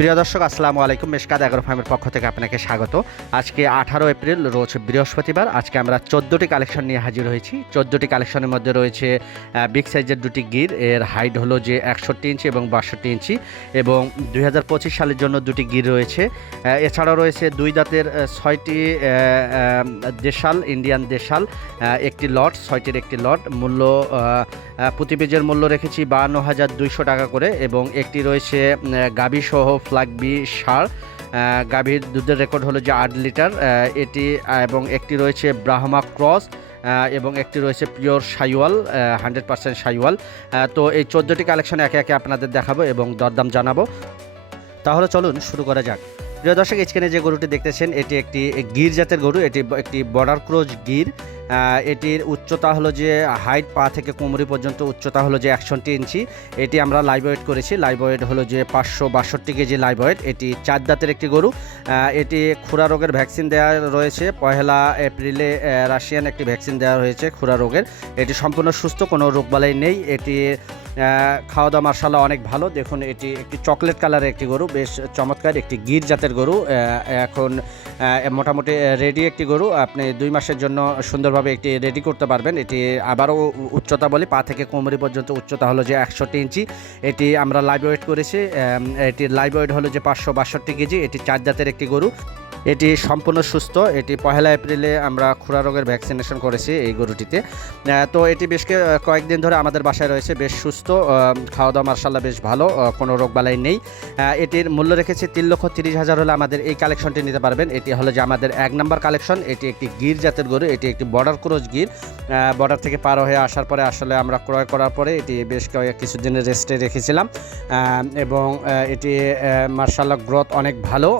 প্রিয় দর্শক, আসসালামু আলাইকুম। মেশকাত এগারো ফার্মের পক্ষ থেকে আপনাকে স্বাগত। আজকে আঠারো এপ্রিল, রোজ বৃহস্পতিবার। আজকে আমরা চোদ্দোটি কালেকশন নিয়ে হাজির হয়েছি। চোদ্দোটি কালেকশনের মধ্যে রয়েছে বিগ সাইজের দুটি গির। এর হাইট হলো যে একষট্টি ইঞ্চি এবং বাষট্টি ইঞ্চি এবং দুই হাজার পঁচিশ সালের জন্য দুটি গির রয়েছে। এছাড়াও রয়েছে দুই দাঁতের ছয়টি দেশাল ইন্ডিয়ান দেশাল একটি লট, ছয়টির একটি লট। মূল্য প্রতি পেজের মূল্য রেখেছি বাহান্ন হাজার দুইশো টাকা করে এবং একটি রয়েছে গাভী সহ ফ্লাগবি সার গাভীর দুধের রেকর্ড হলো যে আট লিটার এটি এবং একটি রয়েছে ব্রাহ্মা ক্রস এবং একটি রয়েছে pure Sahiwal hundred percent Sahiwal তো এই চোদ্দোটি কালেকশন একে একে আপনাদের দেখাবো এবং দরদাম জানাব। তাহলে চলুন শুরু করা যাক। প্রিয় দর্শক, স্ক্রিনে যে গরুটি দেখতেছেন, এটি একটি গির জাতের গরু, এটি একটি বর্ডার ক্রোজ গির। এটির উচ্চতা হলো যে হাইট পা থেকে কোমরি পর্যন্ত উচ্চতা হলো যে একষট্টি ইঞ্চি। এটি আমরা লাইভ ওয়েট করেছি। লাইভ ওয়েট হলো যে পাঁচশো বাষট্টি কেজি লাইভ ওয়েট এটি চার দাঁতের একটি গরু। এটি খুরা রোগের ভ্যাকসিন দেওয়া রয়েছে। পয়লা এপ্রিলে রাশিয়ান একটি ভ্যাকসিন দেওয়া হয়েছে খুরা রোগের। এটি সম্পূর্ণ সুস্থ, কোনো রোগবালাই নেই। এটি খাওয়া দাওয়া মার্শাল্লাহ অনেক ভালো। দেখুন, এটি একটি চকলেট কালারের একটি গরু, বেশ চমৎকার একটি গির জাতের গরু। এখন মোটামুটি রেডি একটি গরু। আপনি দুই মাসের জন্য সুন্দরভাবে একটি রেডি করতে পারবেন। এটি আবারও উচ্চতা বলি, পা থেকে কোমরি পর্যন্ত উচ্চতা হলো যে একষট্টি ইঞ্চি। এটি আমরা লাইভ ওয়েট করেছি। এটির লাইভ ওয়েট হলো যে পাঁচশো বাষট্টি কেজি। এটি চার জাতের একটি গরু। এটি সম্পূর্ণ সুস্থ। এটি পহেলা এপ্রিলে আমরা খুরা রোগের ভ্যাকসিনেশন করেছি এই গরুটিতে। তো এটি বেশ কয়েকদিন ধরে আমাদের বাসায় রয়েছে, বেশ সুস্থ। খাওয়া দাওয়া মার্শাল্লাহ বেশ ভালো। কোনো রোগবালাই নেই। এটির মূল্য রেখেছি তিন লক্ষ তিরিশ হাজার হলে আমাদের এই কালেকশনটি নিতে পারবেন। এটি হলো যে আমাদের এক নাম্বার কালেকশন এটি একটি গির জাতের গরু। এটি একটি বর্ডার ক্রোজ গির। বর্ডার থেকে পার হয়ে আসার পরে আসলে আমরা ক্রয় করার পরে এটি বেশ কয়েক কিছুদিনের রেস্টে রেখেছিলাম। এবং এটি মার্শাল্লাহ গ্রোথ অনেক ভালো।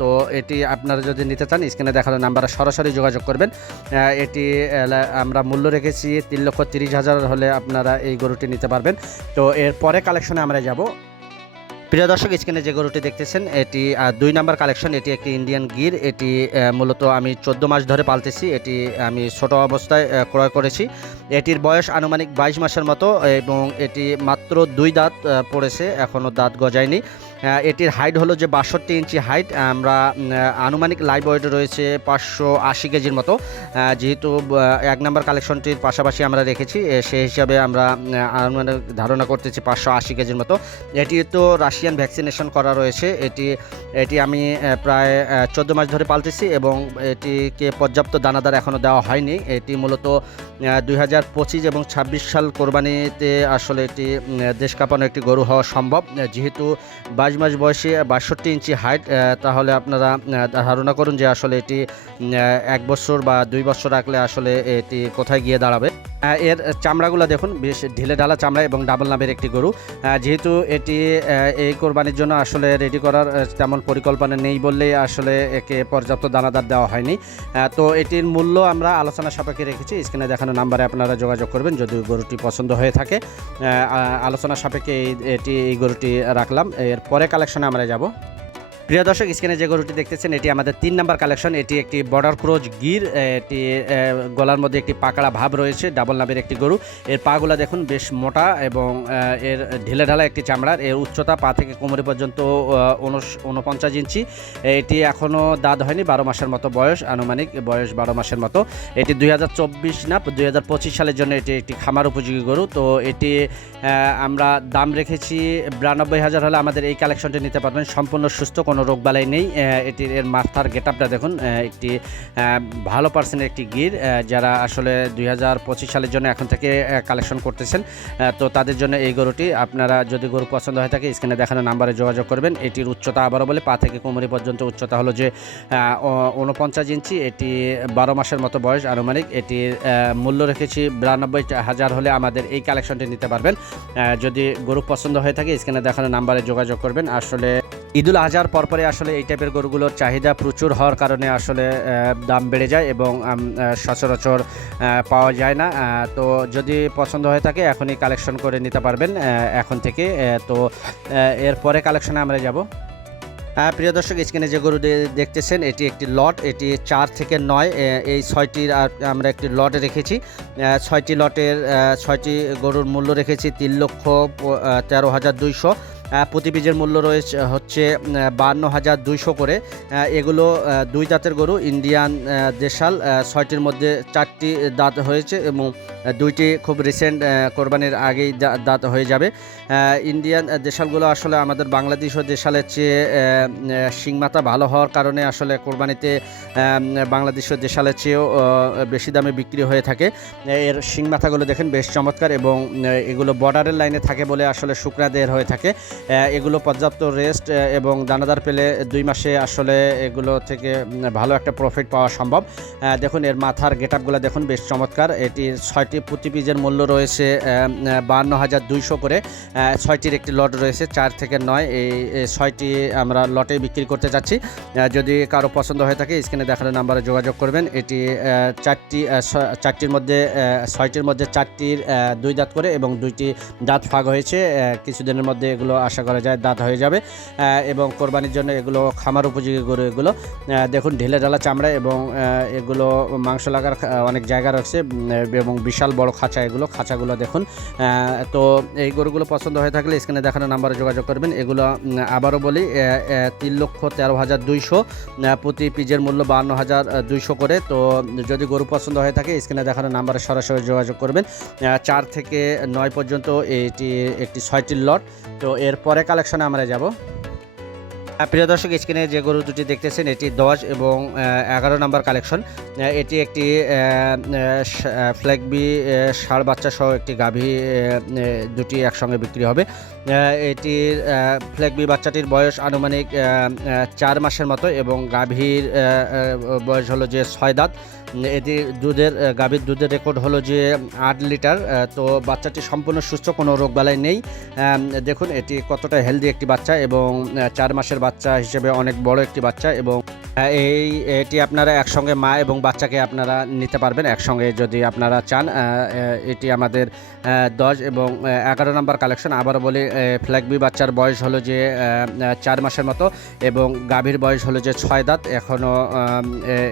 তো এটি আপনারা যদি নিতে চান, স্ক্রিনে দেখানো নাম্বারে সরাসরি যোগাযোগ করবেন। এটি আমরা মূল্য রেখেছি তিন লক্ষ তিরিশ হাজার হলে আপনারা এই গরুটি নিতে পারবেন। তো এর পরে কালেকশনে আমরা যাব। প্রিয় দর্শক, স্ক্রিনে যে গরুটি দেখতেছেন, এটি দুই নাম্বার কালেকশন, এটি একটি ইন্ডিয়ান গির। এটি মূলত আমি চোদ্দ মাস ধরে পালতেছি। এটি আমি ছোট অবস্থায় ক্রয় করেছি। এটির বয়স আনুমানিক বাইশ মাসের মতো এবং এটি মাত্র দুই দাঁত পড়েছে। এখনও দাঁত গজায়নি। এটির হাইট হলো যে বাষট্টি ইঞ্চি হাইট আমরা আনুমানিক লাইভ ওয়েট রয়েছে পাঁচশো আশি কেজির মতো। যেহেতু এক নম্বর কালেকশনটির পাশাপাশি আমরা রেখেছি সেই হিসাবে আমরা আনুমানিক ধারণা করতেছি পাঁচশো আশি কেজির মতো। এটি তো রাশিয়ান ভ্যাকসিনেশন করা রয়েছে, এটি এটি আমি প্রায় চোদ্দ মাস ধরে পালতেছি এবং এটিকে পর্যাপ্ত দানাদার এখনও দেওয়া হয়নি। এটি মূলত দুই হাজার পঁচিশ এবং ছাব্বিশ সাল কোরবানিতে আসলে এটি দেশ কাঁপানো একটি গরু হওয়া সম্ভব। যেহেতু বাইশ মাস বয়সে বাষট্টি ইঞ্চি হাইট তাহলে আপনারা ধারণা করুন যে আসলে এটি এক বছর বা দুই বছর রাখলে আসলে এটি কোথায় গিয়ে দাঁড়াবে। এর চামড়াগুলো দেখুন, বেশ ঢিলে ঢালা চামড়া এবং ডাবল নামের একটি গরু। যেহেতু এটি এই কোরবানির জন্য আসলে রেডি করার তেমন পরিকল্পনা নেই বললেই আসলে একে পর্যাপ্ত দানাদার দেওয়া হয়নি। তো এটির মূল্য আমরা আলোচনা সাপেক্ষে রেখেছি। স্ক্রিনে দেখানো নাম্বারে আপনারা যোগাযোগ করবেন যদি গরুটি পছন্দ হয়ে থাকে। আলোচনা সাপেক্ষে এটি, এই গরুটি রাখলাম। এর পরে কালেকশনে আমরা যাব। প্রিয় দর্শক, স্ক্রিনে যে গরুটি দেখতেছেন, এটি আমাদের তিন নাম্বার কালেকশন। এটি একটি বর্ডার ক্রোজ গির, এটি গলার মধ্যে একটি পাকড়া ভাব রয়েছে, ডাবল নামের একটি গরু। এর পাগুলা দেখুন বেশ মোটা এবং এর ঢিলে ঢালা একটি চামড়ার। এর উচ্চতা পা থেকে কোমরে পর্যন্ত উনপঞ্চাশ ইঞ্চি। এটি এখনও দাঁত হয়নি, বারো মাসের মতো বয়স, আনুমানিক বয়স বারো মাসের মতো। এটি দুই হাজার চব্বিশ না, দুই হাজার পঁচিশ সালের জন্য এটি একটি খামার উপযোগী গরু। তো এটি আমরা দাম রেখেছি, বিরানব্বই হাজার হলে আমাদের এই কালেকশনটি নিতে পারবেন। সম্পূর্ণ সুস্থ, কোনো রোগবালাই নেই এটির এর মাথার গেট আপটা দেখুন একটি ভালো পার্সেন্টের একটি গির যারা আসলে দুই হাজার পঁচিশ সালের জন্য এখন থেকে কালেকশন করতেছেন তো তাদের জন্য এই গরুটি, আপনারা যদি গরু পছন্দ হয়ে থাকে, স্ক্রিনে দেখানো নাম্বারে যোগাযোগ করবেন, এটির উচ্চতা আবারও বলে, পা থেকে কোমরি পর্যন্ত উচ্চতা হলো যে উনপঞ্চাশ ইঞ্চি, এটি বারো মাসের মতো বয়স আনুমানিক, এটির মূল্য রেখেছি বিরানব্বই হাজার হলে আমাদের এই কালেকশনটি নিতে পারবেন যদি গরু পছন্দ হয়ে থাকে, স্ক্রিনে দেখানো নাম্বারে যোগাযোগ করবেন, আসলে ঈদুল আজহার পরপরে আসলে এই টাইপের গরুগুলোর চাহিদা প্রচুর হওয়ার কারণে আসলে দাম বেড়ে যায় এবং সচরাচর পাওয়া যায় না। তো যদি পছন্দ হয়ে থাকে এখনই কালেকশন করে নিতে পারবেন এখন থেকে। তো এরপরে কালেকশনে আমরা যাব। প্রিয় দর্শক, স্ক্রিনে যে গরু দেখতেছেন, এটি একটি লট এটি চার থেকে নয় এই ছয়টির আমরা একটি লটে রেখেছি। ছয়টি লটের ছয়টি গরুর মূল্য রেখেছি তিন লক্ষ তেরো হাজার দুইশো। প্রতি বীজের মূল্য রয়েছে হচ্ছে বান্ন হাজার দুইশো করে। এগুলো দুই দাঁতের গরু, ইন্ডিয়ান দেশাল ছয়টির মধ্যে চারটি দাঁত হয়েছে এবং দুইটি খুব রিসেন্ট কোরবানির আগেই দাঁত হয়ে যাবে। ইন্ডিয়ান দেশালগুলো আসলে আমাদের বাংলাদেশ ও দেশালের চেয়ে শিংমাথা ভালো হওয়ার কারণে আসলে কোরবানিতে বাংলাদেশ ও দেশালের চেয়েও বেশি দামে বিক্রি হয়ে থাকে। এর শিংমাথাগুলো দেখেন বেশ চমৎকার এবং এগুলো বর্ডারের লাইনে থাকে বলে আসলে শুকনাদের হয়ে থাকে। এগুলো পর্যাপ্ত রেস্ট এবং দানাদার পেলে দুই মাসে আসলে এগুলো থেকে ভালো একটা প্রফিট পাওয়া সম্ভব। দেখুন, এর মাথার গেট আপগুলো দেখুন বেশ চমৎকার। এটির ছয়টি প্রতি পিজের মূল্য রয়েছে বান্ন হাজার দুইশো করে। ছয়টির একটি লট রয়েছে, চার থেকে নয়। এই ছয়টি আমরা লটে বিক্রি করতে চাচ্ছি যদি কারও পছন্দ হয়ে থাকে, স্ক্রিনে দেখানো নাম্বারে যোগাযোগ করবেন। এটি চারটি চারটির মধ্যে ছয়টির মধ্যে চারটির দুই দাঁত করে এবং দুইটি দাঁত ফাঁক হয়েছে। কিছুদিনের মধ্যে এগুলো আশা করা যায় দাঁত হয়ে যাবে। এবং কোরবানির জন্য এগুলো খামার উপযোগী গরু এগুলো। দেখুন, ঢিলে ঢালা চামড়া এবং এগুলো মাংস লাগার অনেক জায়গা রয়েছে এবং বিশাল বড় খাঁচা এগুলো। খাঁচাগুলো দেখুন তো এই গরুগুলো পছন্দ হয়ে থাকলে স্ক্রিনে দেখানো নাম্বারে যোগাযোগ করবেন। এগুলো আবারও বলি তিন লক্ষ তেরো হাজার দুইশো প্রতি পিজের মূল্য বান্ন হাজার দুইশো করে। তো যদি গরু পছন্দ হয়ে থাকে, স্ক্রিনে দেখানো নাম্বারে সরাসরি যোগাযোগ করবেন। চার থেকে নয় পর্যন্ত এটি একটি ছয়টির লট। তো এরপরে কালেকশনে আমরা যাব। প্রিয় দর্শক স্ক্রিনে যে গরু দুটি দেখতেছেন, এটি দশ এবং এগারো নম্বর কালেকশন এটি একটি ফ্ল্যাগবি ষাঁড় বাচ্চা সহ একটি গাভী দুটি একসঙ্গে বিক্রি হবে। এটির ফ্ল্যাগবি বাচ্চাটির বয়স আনুমানিক চার মাসের মতো এবং গাভীর বয়স হলো যে ছয় দাঁত। এটির দুধের গাভীর দুধের রেকর্ড হলো যে আট লিটার তো বাচ্চাটি সম্পূর্ণ সুস্থ, কোনো রোগবালাই নেই। দেখুন, এটি কতটা হেলদি একটি বাচ্চা এবং চার মাসের বাচ্চা হিসেবে অনেক বড় একটি বাচ্চা এবং এই, এটি আপনারা একসঙ্গে মা এবং বাচ্চাকে আপনারা নিতে পারবেন। একসঙ্গে যদি আপনারা চান এটি আমাদের দশ এবং এগারো নম্বর কালেকশন আবার বলি ফ্ল্যাগবি বাচ্চার বয়স হলো যে চার মাসের মতো এবং গাভীর বয়স হলো যে ছয় দাঁত। এখনও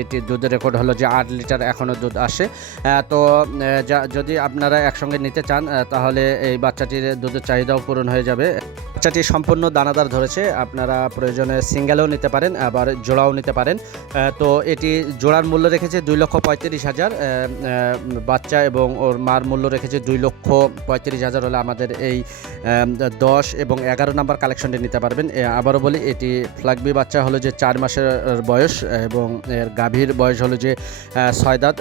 এটি দুধের রেকর্ড হলো যে আট লিটার এখনও দুধ আসে। তো যদি আপনারা একসঙ্গে নিতে চান তাহলে এই বাচ্চাটির দুধের চাহিদাও পূরণ হয়ে যাবে। বাচ্চাটি সম্পূর্ণ দানাদার ধরেছে, আপনারা প্রয়োজনে সিঙ্গেলও নিতে পারেন, আবার জোড়াও নিতে পারেন। তো, এটি জোড়ার মূল্য রেখেছে দুই লক্ষ পঁয়ত্রিশ হাজার বাচ্চা এবং ওর মার মূল্য রেখেছে দুই লক্ষ পঁয়ত্রিশ হাজার হলে আমাদের এই দশ এবং এগারো নাম্বার কালেকশনটি নিতে পারবেন। আবারও বলি, এটি ফ্লাগবি বাচ্চা হলো যে চার মাসের বয়স এবং এর গাভীর বয়স হলো যে ছয় দাঁত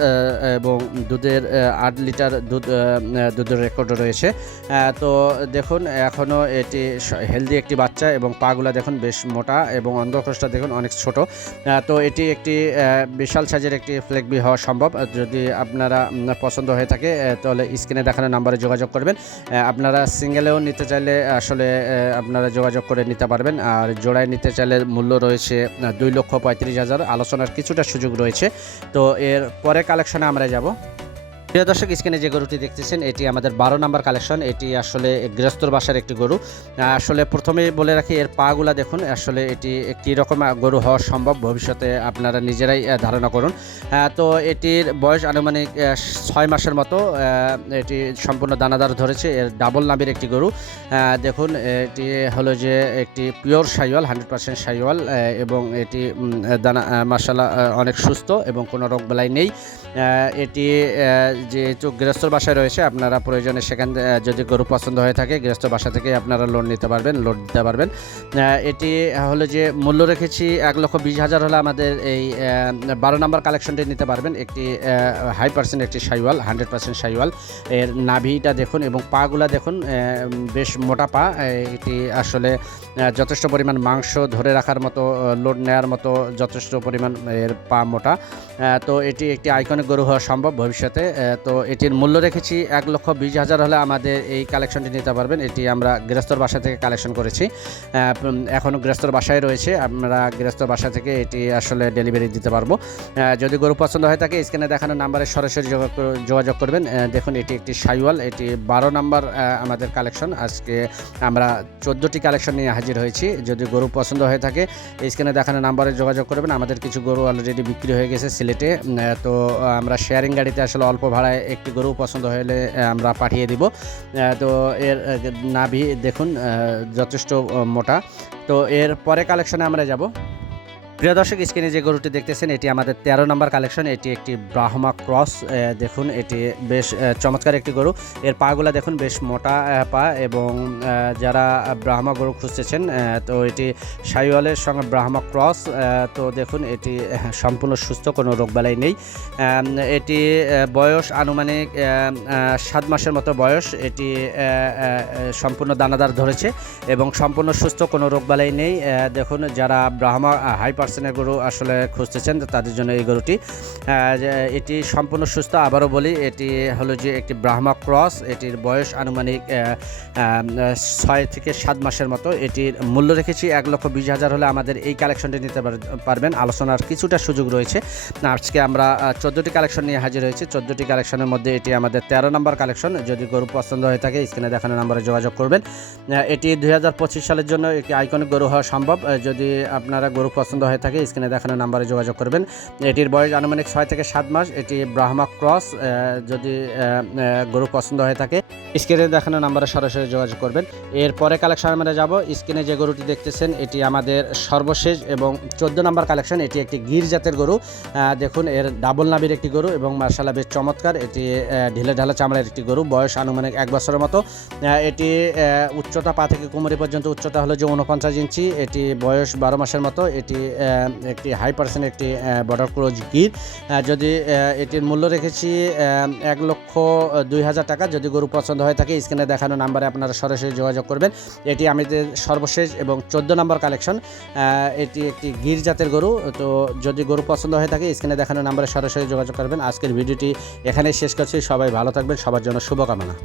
এবং দুধের আট লিটার দুধ দুধের রেকর্ড রয়েছে। তো দেখুন এখনও এটি হেলদি একটি বাচ্চা এবং পাগুলা দেখুন বেশ মোটা এবং অন্ধকোষটা দেখুন অনেক ছোট। তো এটি একটি বিশাল সাইজের একটি ফ্লেগবি হওয়া সম্ভব। যদি আপনারা পছন্দ হয়ে থাকে তাহলে স্ক্রিনে দেখানো নাম্বারে যোগাযোগ করবেন। আপনারা সিঙ্গেলেও নিতে চাইলে আসলে আপনারা যোগাযোগ করে নিতে পারবেন। আর জোড়ায় নিতে চাইলে মূল্য রয়েছে দুই লক্ষ পঁয়ত্রিশ হাজার। আলোচনার কিছুটা সুযোগ রয়েছে। তো এর পরে কালেকশনে আমরা যাব। প্রিয় দর্শক, স্ক্রিনে যে গরুটি দেখতেছেন, এটি আমাদের বারো নাম্বার কালেকশন। এটি আসলে গৃহস্থর বাসার একটি গরু। আসলে প্রথমেই বলে রাখি, এর পাগুলা দেখুন, আসলে এটি কী রকম গরু হওয়া সম্ভব, ভবিষ্যতে আপনারা নিজেরাই ধারণা করুন। তো এটির বয়স আনুমানিক ছয় মাসের মতো এটি সম্পূর্ণ দানাদার ধরেছে। এর ডাবল নামের একটি গরু। দেখুন, এটি হলো যে একটি pure Sahiwal hundred percent Sahiwal এবং এটি দানা মাসালা অনেক সুস্থ এবং কোনো রোগবেলাই নেই। এটি আহ, যেহেতু গৃহস্থর বাসায় রয়েছে আপনারা প্রয়োজনে সেখান যদি গরু পছন্দ হয়ে থাকে গৃহস্থ বাসা থেকে আপনারা লোন নিতে পারবেন লোন দিতে পারবেন। এটি হলো যে মূল্য রেখেছি এক লক্ষ বিশ হাজার হলে আমাদের এই বারো নম্বর কালেকশনটি নিতে পারবেন। একটি হাই পার্সেন্ট একটি সাইওয়াল হান্ড্রেড পার্সেন্ট সাইওয়াল। এর নাভিটা দেখুন এবং পাগুলা দেখুন বেশ মোটা পা। এটি আসলে যথেষ্ট পরিমাণ মাংস ধরে রাখার মতো লোড নেওয়ার মতো যথেষ্ট পরিমাণ এর পা মোটা। তো এটি একটি আইকনিক গরু হওয়া সম্ভব ভবিষ্যতে। তো এটির মূল্য রেখেছি এক লক্ষ বিশ হাজার হলে আমাদের এই কালেকশনটি নিতে পারবেন। এটি আমরা গৃহস্থর বাসা থেকে কালেকশন করেছি। এখনও গৃহস্থর বাসায় রয়েছে। আমরা গৃহস্থর বাসা থেকে এটি আসলে ডেলিভারি দিতে পারব। যদি গরু পছন্দ হয় থাকে স্ক্রিনে দেখানো নাম্বারে সরাসরি যোগা- যোগাযোগ করবেন। দেখুন, এটি একটি সাইওয়াল, এটি বারো নাম্বার আমাদের কালেকশন আজকে আমরা চোদ্দোটি কালেকশন নিয়ে হাজির হয়েছি। যদি গরু পছন্দ হয়ে থাকে স্ক্রিনে দেখানো নাম্বারে যোগাযোগ করবেন। আমাদের কিছু গরু অলরেডি বিক্রি হয়ে গেছে সিলেটে। তো আমরা শেয়ারিং গাড়িতে আসলে অল্প ভাড়ায় একটি গরু পছন্দ হলে আমরা পাঠিয়ে দিব। তো এর নাভি, দেখুন যথেষ্ট মোটা। তো এর পরে কালেকশনে আমরা যাব। প্রিয় দর্শক, স্ক্রিনে যে গরুটি দেখতেছেন, এটি আমাদের তেরো নম্বর কালেকশন। এটি একটি ব্রাহ্মা ক্রস দেখুন, এটি বেশ চমৎকার একটি গরু। এর পাগুলা দেখুন, বেশ মোটা পা এবং যারা ব্রাহ্মা গরু খুঁজতেছেন তো এটি সাইওয়ালের সঙ্গে ব্রাহ্মা ক্রস তো দেখুন, এটি সম্পূর্ণ সুস্থ, কোনো রোগবালাই নেই। এটি বয়স আনুমানিক সাত মাসের মতো বয়স। এটি সম্পূর্ণ দানাদার ধরেছে এবং সম্পূর্ণ সুস্থ, কোনো রোগবালাই নেই। দেখুন, যারা ব্রাহ্মা হাই পার্সেন্টের গরু আসলে খুঁজতেছেন তাদের জন্য এই গরুটি। এটি সম্পূর্ণ সুস্থ। আবারও বলি, এটি হলো যে একটি ব্রাহ্মা ক্রস। এটির বয়স আনুমানিক ছয় থেকে সাত মাসের মতো। এটির মূল্য রেখেছি এক লক্ষ বিশ হাজার হলে আমাদের এই কালেকশনটি নিতে পার- পারবেন। আলোচনার কিছুটা সুযোগ রয়েছে। আজকে আমরা চোদ্দোটি কালেকশন নিয়ে হাজির হয়েছি। চোদ্দোটি কালেকশনের মধ্যে এটি আমাদের তেরো নম্বর কালেকশন। যদি গরু পছন্দ হয়ে থাকে, স্ক্রিনে দেখানো নাম্বারে যোগাযোগ করবেন। এটি দুই হাজার পঁচিশ সালের জন্য একটি আইকনিক গরু হওয়া সম্ভব। যদি আপনারা গরু পছন্দ হয়ে থাকে, স্ক্রিনে দেখানো নাম্বারে যোগাযোগ করবেন। এটির বয়স আনুমানিক ছয় থেকে সাত মাস। এটি ব্রাহ্মা ক্রস যদি গরু পছন্দ হয়ে থাকে। স্ক্রিনে দেখানো নাম্বারে সরাসরি যোগাযোগ করবেন। এরপরে কালেকশন আমরা যাব। স্ক্রিনে যে গরুটি দেখতেছেন, এটি আমাদের সর্বশেষ এবং চোদ্দ নম্বর কালেকশন। এটি একটি গির জাতের গরু। দেখুন, এর ডাবল নাবির একটি গরু এবং মার্শাল্লাহ বেশ চমৎকার। এটি ঢিলে ঢালা চামড়ার একটি গরু। বয়স আনুমানিক এক বছরের মতো। এটি উচ্চতা পা থেকে কোমরে পর্যন্ত উচ্চতা হলো যে উনপঞ্চাশ ইঞ্চি। এটি বয়স বারো মাসের মতো। এটি একটি হাই পার্সেন্ট একটি বর্ডার ক্রোজ গির। যদি এটির মূল্য রেখেছি এক লক্ষ দুই হাজার টাকা। যদি গরু পছন্দ হয়ে থাকে, স্ক্রিনে দেখানো নাম্বারে আপনারা সরাসরি যোগাযোগ করবেন। এটি আমাদের সর্বশেষ এবং চোদ্দ নম্বর কালেকশন। এটি একটি গির জাতের গরু, তো যদি গরু পছন্দ হয়ে থাকে, স্ক্রিনে দেখানো নাম্বারে সরাসরি যোগাযোগ করবেন। আজকের ভিডিওটি এখানেই শেষ করছি। সবাই ভালো থাকবেন। সবার জন্য শুভকামনা।